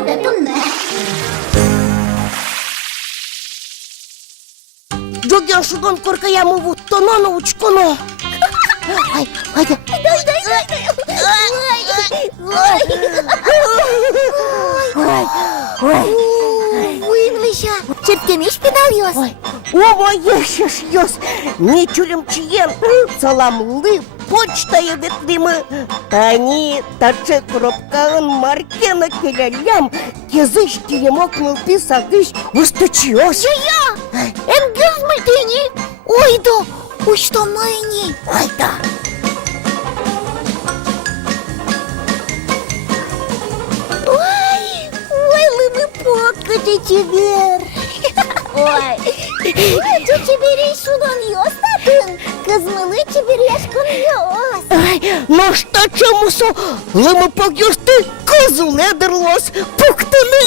못했네. 저기야 수건 꼴까야 뭐 떠나는 우치거나. 아이고. Уинлыша, чертемиш пеналёс. Ова ешеш, не чулемчиен, саламлы, почтая ветлимы. Они таче коробкаын маркена келялям, языш телемокнул писадыш, устачиос. Я! Энгёз мультыни! Ойдо! Ушто майни! Айда. Ой! Лылымы покати чебер! Ой! Чеберей шунон ёс татын! Кызмылы чеберяшкон ёс! Ай, ну что чомусу, лымы погюсты, козу ледерлос, пуктыны.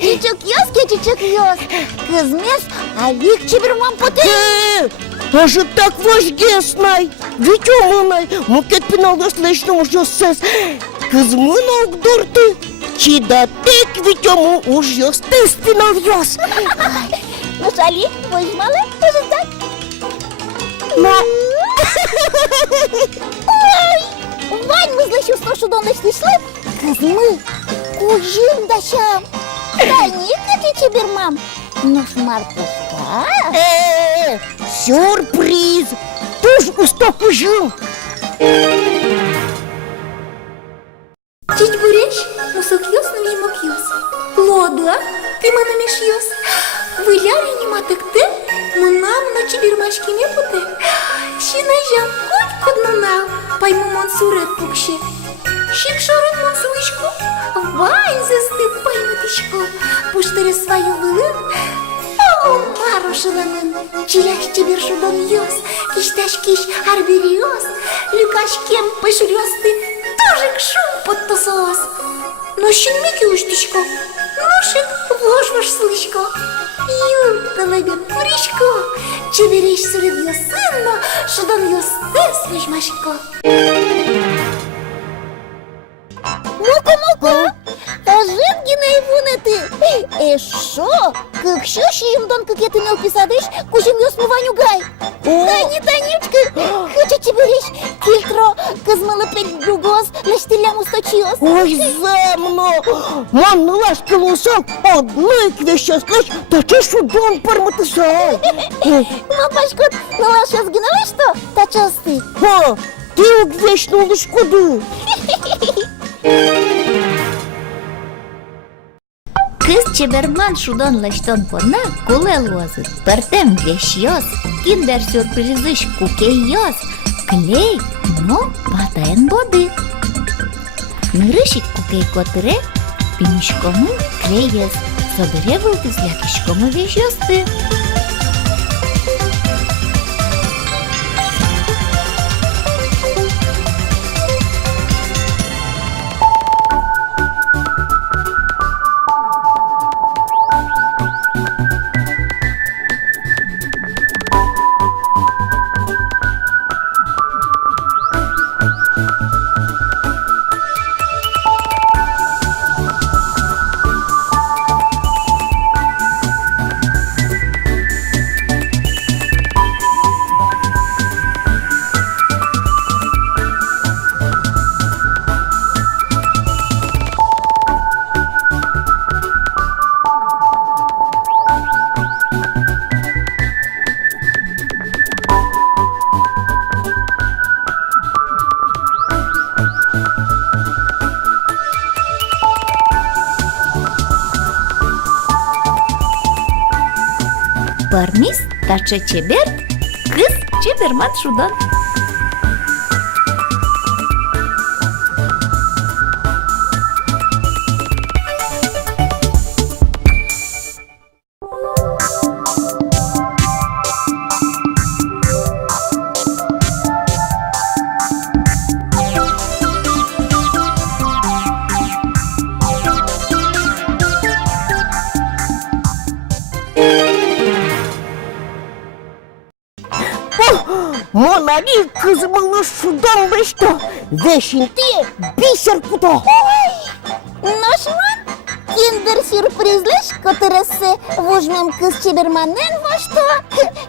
Чичок ёс, кечичок ёс! Кызмес, а вик чеберман поты! Аже так важгеснай, ведь умынай, мукет пеналос лешному жосес. Кызмына угдурты, чида тек ведь ому уж ёс ты спинал ёс. Ну шали, возьмала, тоже так? Но... Ой! Вань, мы злащу стошудон шлы, кызмы, кужим дашам. Да никати чебермам, ну шмарпуска. Сюрприз! Ты ж устаку жил! Чич буреш, мусок йос на мімок йос. Лодла, ти мене між йос. Вилярі німа текте, мнам на чебірмашки не путе. Ще нажам хоть однонав, пайму монсурет пукше. Шикшорет монсуишку, вайн застив пайметишко. Пуштери свою вилин, о, марушеланын. Чиляш чебір шудон йос, кишташ киш арберіос. Люкашкем пешурьости, тожик шум подтосос. Но щенмики уштичко, ношик вожваш слышко. Ю, талебен пуришко, чебереш суред йос сынно, шудон йос тес вижмашко. Муку-муку! Жидги наивунеты! Шо? Как шо шием дон какие-то мел писадыш, кужим ёс мываню гай! Тани, Танючка! Хоча чебереш, кильтро, кызмылы пек другоз, лаштилям усточиос! Ой, земно! Ман налаш пилусал, одной квеща слышь, да че шудон парматысал! Мапашкот, налаш ёс гинавай что? Тачос ты! Ха, ты угвещну лышкуду! Кыз чеберман шудон лаштон подна куле лозит. Пертем грешьёс, киндер сюрпризыш кукейёс. Клей, но патаен боды. Нырышик кукей котыре, пинишкому клеес. Собере вылтыз лякишкому вещёсты. Пармис таче чебер, кыз чеберман шудон. Монали кызмылы шудан бешто, вешинте бисер куто. Ношман? Киндер-сюрпризлеш, который возьмем кыз чеберманен во что?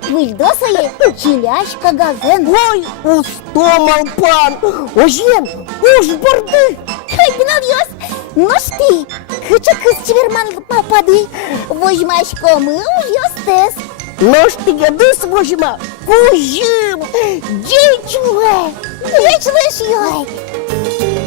Вильдосае, челяшка газен. Ой, устомал пан. Ожен, уж борды. Хай бинавьёс, ношти, хыча кыз чеберман мапады. Возьмаш комы ужёстес. Нож ты ядыс возьма. Ужим. Дичуэ. Вечлэш ёй.